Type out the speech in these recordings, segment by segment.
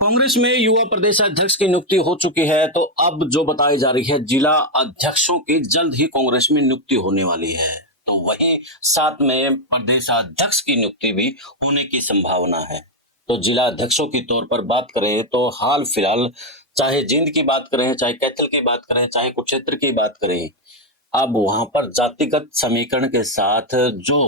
कांग्रेस में युवा प्रदेश अध्यक्ष की नियुक्ति हो चुकी है, तो अब जो बताई जा रही है जिला अध्यक्षों की जल्द ही कांग्रेस में नियुक्ति होने वाली है। तो वहीं साथ में प्रदेश अध्यक्ष की नियुक्ति भी होने की संभावना है। तो जिला अध्यक्षों की तौर पर बात करें तो हाल फिलहाल चाहे जींद की बात करें, चाहे कैथल की बात करें, चाहे कुरुक्षेत्र की बात करें, अब वहां पर जातिगत समीकरण के साथ जो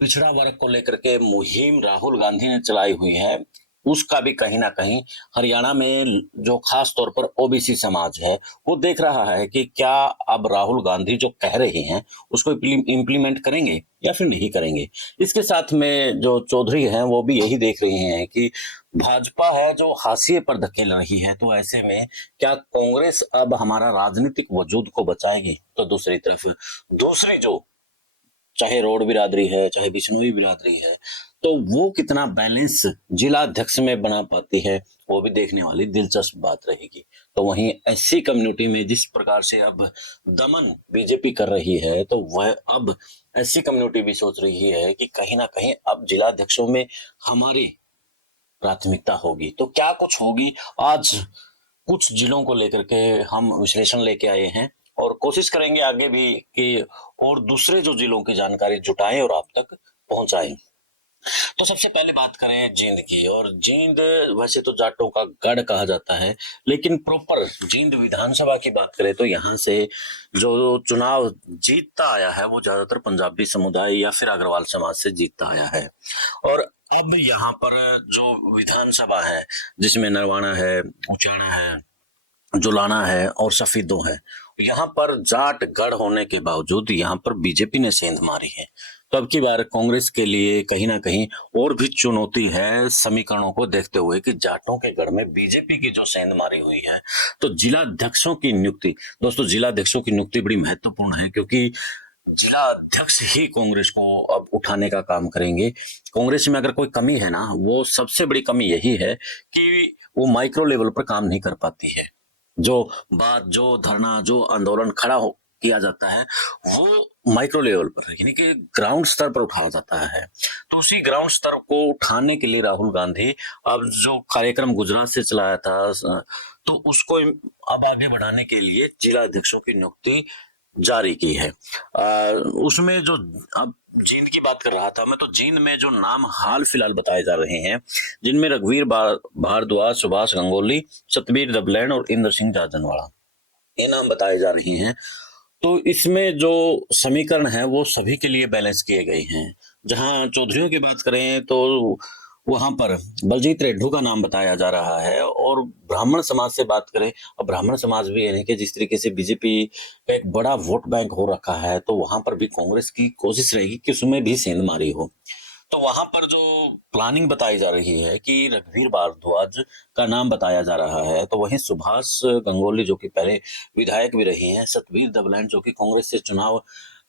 पिछड़ा वर्ग को लेकर के मुहिम राहुल गांधी ने चलाई हुई है, उसका भी कहीं ना कहीं हरियाणा में जो खास तौर पर ओबीसी समाज है वो देख रहा है कि क्या अब राहुल गांधी जो कह रहे हैं उसको इम्प्लीमेंट करेंगे या फिर नहीं करेंगे। इसके साथ में जो चौधरी हैं वो भी यही देख रहे हैं कि भाजपा है जो हाशिए पर धकेल रही है, तो ऐसे में क्या कांग्रेस अब हमारा राजनीतिक वजूद को बचाएगी। तो दूसरी तरफ दूसरी जो चाहे रोड बिरादरी है, चाहे बिश्नोई बिरादरी है, तो वो कितना बैलेंस जिला अध्यक्ष में बना पाती है, वो भी देखने वाली दिलचस्प बात रहेगी। तो वहीं एससी कम्युनिटी में जिस प्रकार से अब दमन बीजेपी कर रही है, तो वह अब एससी कम्युनिटी भी सोच रही है कि कहीं ना कहीं अब जिला अध्यक्षों में हमारी प्राथमिकता होगी। तो क्या कुछ होगी, आज कुछ जिलों को लेकर के हम विश्लेषण लेके आए हैं और कोशिश करेंगे आगे भी कि और दूसरे जो जिलों की जानकारी जुटाएं और आप तक पहुंचाएं। तो सबसे पहले बात करें जींद की, और जींद वैसे तो जाटों का गढ़ कहा जाता है, लेकिन प्रॉपर जींद विधानसभा की बात करें तो यहाँ से जो चुनाव जीतता आया है वो ज्यादातर पंजाबी समुदाय या फिर अग्रवाल समाज से जीतता आया है। और अब यहाँ पर जो विधानसभा है जिसमें नरवाना है, उचाना है, जुलाना है और सफीदों है, यहाँ पर जाट गढ़ होने के बावजूद यहाँ पर बीजेपी ने सेंध मारी है। तो अब की बार कांग्रेस के लिए कहीं ना कहीं और भी चुनौती है समीकरणों को देखते हुए कि जाटों के गढ़ में बीजेपी की जो सेंध मारी हुई है। तो जिला अध्यक्षों की नियुक्ति, दोस्तों जिला अध्यक्षों की नियुक्ति बड़ी महत्वपूर्ण है, क्योंकि जिला अध्यक्ष ही कांग्रेस को अब उठाने का काम करेंगे। कांग्रेस में अगर कोई कमी है ना, वो सबसे बड़ी कमी यही है कि वो माइक्रो लेवल पर काम नहीं कर पाती है। जो बात, जो धरना, जो आंदोलन खड़ा हो किया जाता है वो माइक्रो लेवल पर यानी कि ग्राउंड स्तर पर उठाया जाता है। तो उसी ग्राउंड स्तर को उठाने के लिए राहुल गांधी अब जो कार्यक्रम गुजरात से चलाया था, तो उसको अब आगे बढ़ाने के लिए जिला अध्यक्षों की नियुक्ति जारी की है। उसमें जो अब जींद की बात कर रहा था मैं, तो जींद में जो नाम हाल फिलहाल बताए जा रहे हैं, जिनमें रघुवीर भारद्वाज, सुभाष गंगोली, सतबीर दबलैंड और इंद्र सिंह जाजनवाला, ये नाम बताए जा रहे हैं। तो इसमें जो समीकरण है वो सभी के लिए बैलेंस किए गए हैं। जहां चौधरियों की बात करें तो वहां पर बलजीत रेड्डू का नाम बताया जा रहा है, और ब्राह्मण समाज से बात करें, और ब्राह्मण समाज भी यानी कि जिस तरीके से बीजेपी का एक बड़ा वोट बैंक हो रखा है, तो वहां पर भी कांग्रेस की कोशिश रहेगी कि उसमें भी सेंध मारी हो। तो वहां पर जो प्लानिंग बताई जा रही है कि रघुवीर भारद्वाज का नाम बताया जा रहा है, तो वहीं सुभाष गंगोली जो कि पहले विधायक भी रही हैं, सतबीर दबलैंड जो कि कांग्रेस से चुनाव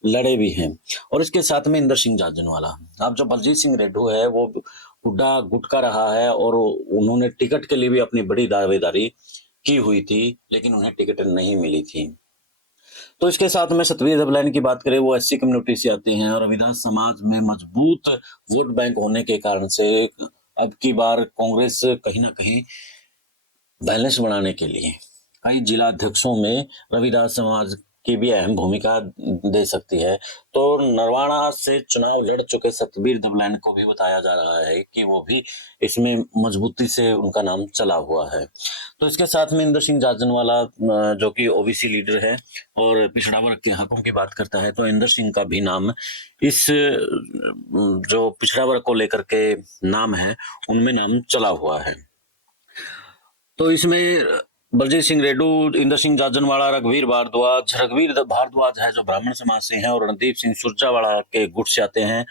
लड़े भी हैं, और इसके साथ में इंदर सिंह जाजनवाला। अब जो बलजीत सिंह रेड्डू है वो हुड्डा गुटका रहा है, और उन्होंने टिकट के लिए भी अपनी बड़ी दावेदारी की हुई थी, लेकिन उन्हें टिकट नहीं मिली थी। तो इसके साथ में सतबीर दबलैंड की बात करें, वो एससी कम्युनिटी से आते हैं, और रविदास समाज में मजबूत वोट बैंक होने के कारण से अब की बार कांग्रेस कहीं ना कहीं बैलेंस बनाने के लिए कई जिला अध्यक्षों में रविदास समाज की भी अहम भूमिका दे सकती है। तो नरवाना से चुनाव लड़ चुके सतबीर दबलैंड को भी बताया जा रहा है कि वो भी इसमें मजबूती से उनका नाम चला हुआ है। तो इसके साथ में इंदर सिंह जाजनवाला जो कि ओबीसी लीडर है और पिछड़ा वर्ग के हकों की बात करता है, तो इंदर सिंह का भी नाम इस जो पिछड़ा वर्ग को लेकर के नाम है उनमें नाम चला हुआ है। तो इसमें बलजीत सिंह रेड्डू, इंदर सिंह जाजनवाला, रघुवीर भारद्वाज है जो ब्राह्मण समाज से हैं, और रणदीप सिंह सुरजावाला के गुट से आते हैं।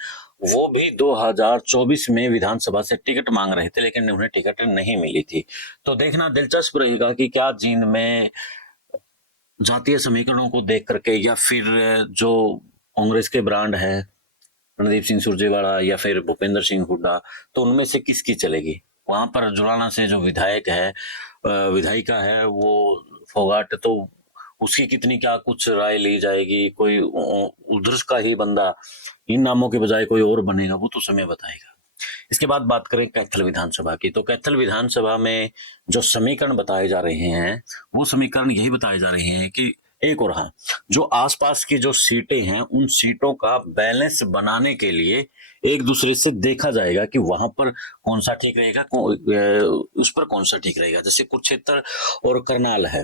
वो भी 2024 में विधानसभा से टिकट मांग रहे थे, लेकिन उन्हें टिकट नहीं मिली थी। तो देखना दिलचस्प रहेगा कि क्या जींद में जातीय समीकरणों को देख करके, या फिर जो कांग्रेस के ब्रांड है रणदीप सिंह सुरजेवाला या फिर भूपेंद्र सिंह हुड्डा, तो उनमें से किसकी चलेगी। वहां पर जुलाना से जो विधायक है, विधायिका है वो फोगाट, तो उसकी कितनी क्या कुछ राय ली जाएगी, कोई उधर का ही बंदा इन नामों के बजाय कोई और बनेगा, वो तो समय बताएगा। इसके बाद बात करें कैथल विधानसभा की, तो कैथल विधानसभा में जो समीकरण बताए जा रहे हैं वो समीकरण यही बताए जा रहे हैं कि एक और हाँ, जो आसपास की जो सीटें हैं उन सीटों का बैलेंस बनाने के लिए एक दूसरे से देखा जाएगा कि वहां पर कौन सा ठीक रहेगा, उस पर कौन सा ठीक रहेगा। जैसे कुरुक्षेत्र और करनाल है,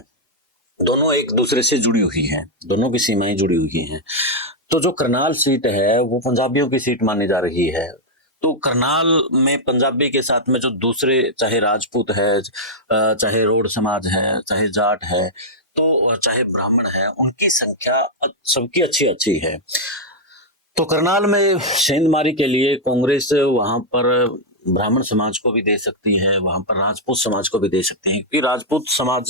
दोनों एक दूसरे से जुड़ी हुई हैं, दोनों की सीमाएं जुड़ी हुई हैं। तो जो करनाल सीट है वो पंजाबियों की सीट मानी जा रही है। तो करनाल में पंजाबी के साथ में जो दूसरे, चाहे राजपूत है, चाहे रोड समाज है, चाहे जाट है, तो चाहे ब्राह्मण है, उनकी संख्या सबकी अच्छी अच्छी है। तो करनाल में सेंधमारी के लिए कांग्रेस वहां पर ब्राह्मण समाज को भी दे सकती है, वहां पर राजपूत समाज को भी दे सकती है, क्योंकि राजपूत समाज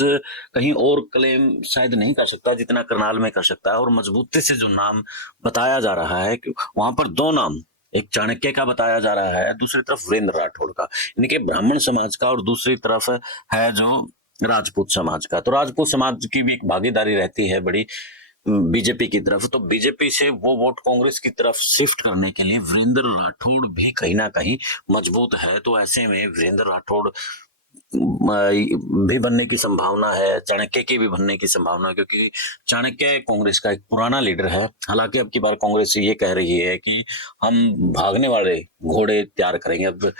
कहीं और क्लेम शायद नहीं कर सकता जितना करनाल में कर सकता है। और मजबूती से जो नाम बताया जा रहा है कि वहां पर दो नाम, एक चाणक्य का बताया जा रहा है, दूसरी तरफ वीरेंद्र राठौड़ का, यानी कि ब्राह्मण समाज का, और दूसरी तरफ है जो राजपूत समाज का। तो राजपूत समाज की भी एक भागीदारी रहती है बड़ी बीजेपी की तरफ। तो बीजेपी से वो वोट कांग्रेस की तरफ शिफ्ट करने के लिए वीरेंद्र राठौड़ भी कहीं ना कहीं मजबूत है। तो ऐसे में वीरेंद्र राठौड़ भी बनने की संभावना है, चाणक्य की भी बनने की संभावना है, क्योंकि चाणक्य कांग्रेस का एक पुराना लीडर है। हालांकि अब की बार कांग्रेस ये कह रही है कि हम भागने वाले घोड़े तैयार करेंगे। अब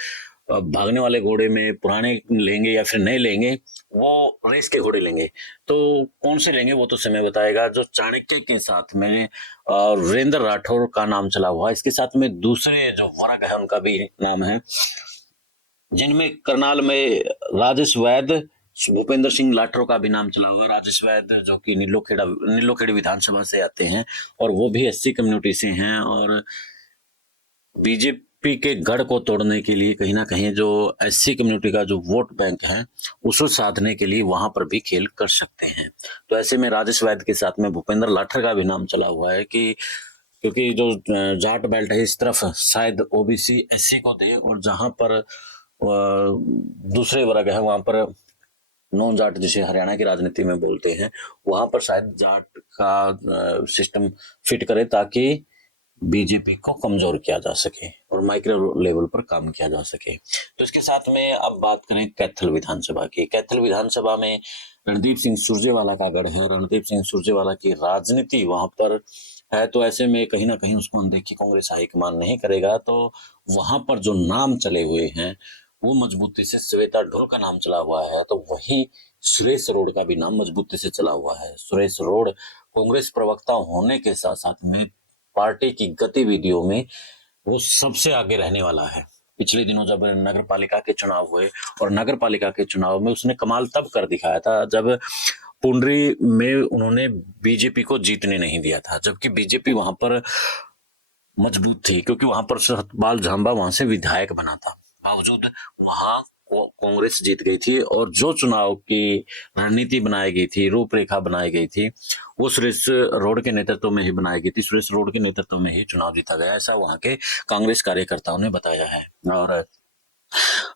भागने वाले घोड़े में पुराने लेंगे या फिर नए लेंगे, वो रेस के घोड़े लेंगे। तो कौन से लेंगे वो तो समय बताएगा। जो चाणक्य के साथ में वीरेंद्र राठौड़ का नाम चला हुआ, इसके साथ में दूसरे जो वर्ग है उनका भी नाम है, जिनमें करनाल में राजेश वैद्य, भूपेंद्र सिंह लाठर का भी नाम चला हुआ है। राजेश वैद्य जो कि नीलोखेड़ी विधानसभा से आते हैं और वो भी एससी कम्युनिटी से हैं, और बीजेपी के गढ़ को तोड़ने के लिए कहीं ना कहीं जो एससी कम्युनिटी का जो वोट बैंक है उसको साधने के लिए वहां पर भी खेल कर सकते हैं। तो ऐसे में राजेश वैद्य के साथ में भूपेंद्र लाठर का भी नाम चला हुआ है कि क्योंकि जो जाट बेल्ट है इस तरफ शायद ओबीसी एससी को दे, और जहां पर दूसरे वर्ग है वहां पर नॉन जाट, जिसे हरियाणा की राजनीति में बोलते हैं, वहां पर शायद जाट का सिस्टम फिट करे ताकि बीजेपी को कमजोर किया जा सके और माइक्रो लेवल पर काम किया जा सके। तो इसके साथ में अब बात करें कैथल विधानसभा की। कैथल विधानसभा में रणदीप सिंह सुरजेवाला का गढ़ है, रणदीप सिंह सुरजेवाला की राजनीति वहां पर है। तो ऐसे में कहीं ना कहीं उसको अनदेखी कांग्रेस हाईकमान नहीं करेगा। तो वहां पर जो नाम चले हुए हैं वो मजबूती से श्वेता ढोल का नाम चला हुआ है, तो वही सुरेश रोड का भी नाम मजबूती से चला हुआ है। सुरेश रोड कांग्रेस प्रवक्ता होने के साथ साथ में पार्टी की गतिविधियों में वो सबसे आगे रहने वाला है। पिछले दिनों जब नगर पालिका के चुनाव हुए, और नगर पालिका के चुनाव में उसने कमाल तब कर दिखाया था जब पुंडरी में उन्होंने बीजेपी को जीतने नहीं दिया था, जबकि बीजेपी वहां पर मजबूत थी, क्योंकि वहां पर सतपाल झांबा वहां से विधायक बना था, बावजूद वहां कांग्रेस जीत गई थी। और जो चुनाव की रणनीति बनाई गई थी, रूपरेखा बनाई गई थी, वो सुरेश रोड के नेतृत्व में ही बनाई गई थी। सुरेश रोड के नेतृत्व में ही चुनाव जीता गया, ऐसा वहां के कांग्रेस कार्यकर्ताओं ने बताया है। और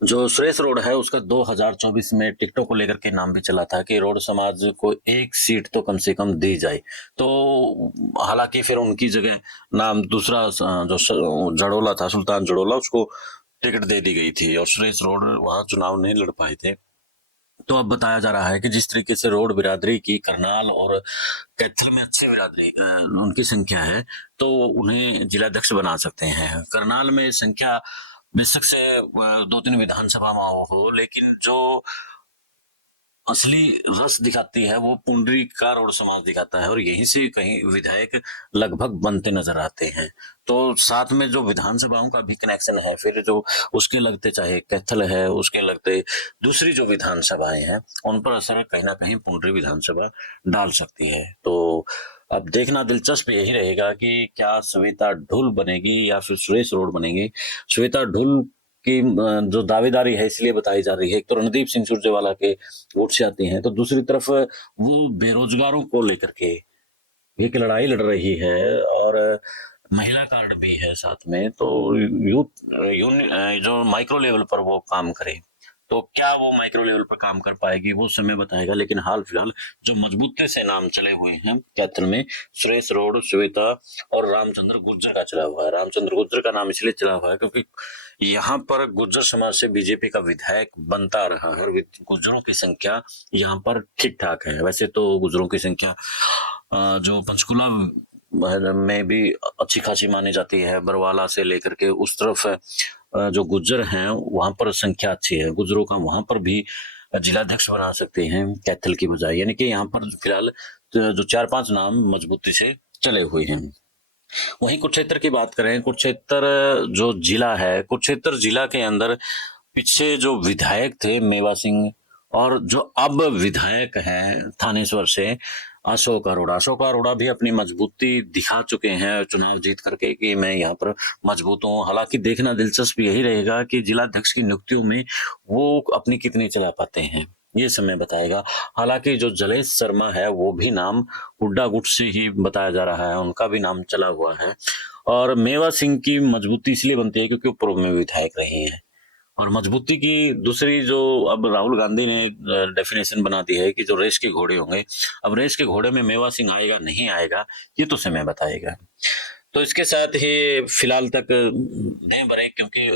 जो सुरेश रोड है उसका 2024 में टिकटों को लेकर के नाम भी चला था कि रोड समाज को एक सीट तो कम से कम दी जाए। तो हालांकि फिर उनकी जगह नाम दूसरा जो जड़ोला था, सुल्तान जड़ोला, उसको टिकट दे दी गई थी और सुरेश रोड वहां चुनाव नहीं लड़ पाए थे। तो अब बताया जा रहा है कि जिस तरीके से रोड बिरादरी की करनाल और कैथल में अच्छे बिरादरी उनकी संख्या है, तो उन्हें जिलाध्यक्ष बना सकते हैं। करनाल में संख्या बेशक से 2-3 विधानसभा में हो, लेकिन जो असली रस दिखाती है वो पुंडरी का रोड समाज दिखाता है, और यहीं से कहीं विधायक लगभग बनते नजर आते हैं। तो साथ में जो विधानसभाओं का भी कनेक्शन है, फिर जो उसके लगते, चाहे कैथल है, उसके लगते दूसरी जो विधानसभाएं हैं, उन पर असर कहीं ना कहीं पुंडरी विधानसभा डाल सकती है। तो अब देखना दिलचस्प यही रहेगा कि क्या श्वेता ढुल बनेगी या फिर सुरेश रोड बनेगी। श्वेता ढुल की जो दावेदारी है इसलिए बताई जा रही है, एक तो रणदीप सिंह सुरजेवाला के वोट से आती हैं, तो दूसरी तरफ वो बेरोजगारों को लेकर के एक लड़ाई लड़ रही है, और महिला कार्ड भी है साथ में। तो यूथ जो माइक्रो लेवल पर वो काम करे, तो क्या वो माइक्रो लेवल पर काम कर पाएगी वो समय बताएगा। लेकिन हाल फिलहाल जो मजबूती से नाम चले हुए हैं कैथल में, सुरेश रोड, श्वेता और रामचंद्र गुर्जर का चला हुआ है। रामचंद्र गुर्जर का नाम इसलिए चला हुआ है क्योंकि यहाँ पर गुर्जर समाज से बीजेपी का विधायक बनता रहा है और गुर्जरों की संख्या यहाँ पर ठीक ठाक है। वैसे तो गुर्जरों की संख्या जो पंचकुला में भी अच्छी खासी मानी जाती है, बरवाला से लेकर के उस तरफ जो गुज्जर हैं वहां पर संख्या अच्छी है। गुज्जरों का वहां पर भी जिलाध्यक्ष बना सकते हैं कैथल की बजाय। यानी कि यहाँ पर फिलहाल जो 4-5 नाम मजबूती से चले हुए हैं। वहीं कुरुक्षेत्र की बात करें, कुरुक्षेत्र जो जिला है, कुरुक्षेत्र जिला के अंदर पीछे जो विधायक थे मेवा सिंह और जो अब विधायक हैं थानेश्वर से अशोक अरोड़ा भी अपनी मजबूती दिखा चुके हैं चुनाव जीत करके कि मैं यहाँ पर मजबूत हूँ। हालांकि देखना दिलचस्प यही रहेगा कि जिलाध्यक्ष की नियुक्तियों में वो अपनी कितनी चला पाते हैं, ये समय बताएगा। हालांकि जो जलेश शर्मा है वो भी नाम हुड्डा गुट से ही बताया जा रहा है, उनका भी नाम चला हुआ है। और मेवा सिंह की मजबूती इसलिए बनती है क्योंकि वो पूर्व में विधायक रहे हैं। और मजबूती की दूसरी जो अब राहुल गांधी ने डेफिनेशन बना दी है कि जो रेस के घोड़े होंगे, अब रेस के घोड़े में मेवा सिंह आएगा नहीं आएगा ये तो समय बताएगा। तो इसके साथ ही फिलहाल तक दें ब्रेक क्योंकि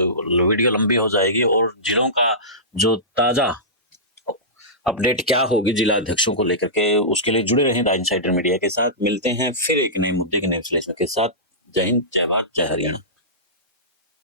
वीडियो लंबी हो जाएगी और जिलों का जो ताजा अपडेट क्या होगी जिला अध्यक्षों को लेकर के, उसके लिए जुड़े रहें द इनसाइडर मीडिया के साथ। मिलते हैं फिर एक नए मुद्दे के नए विश्लेषण के साथ। जय हिंद, जय भारत, जय हरियाणा।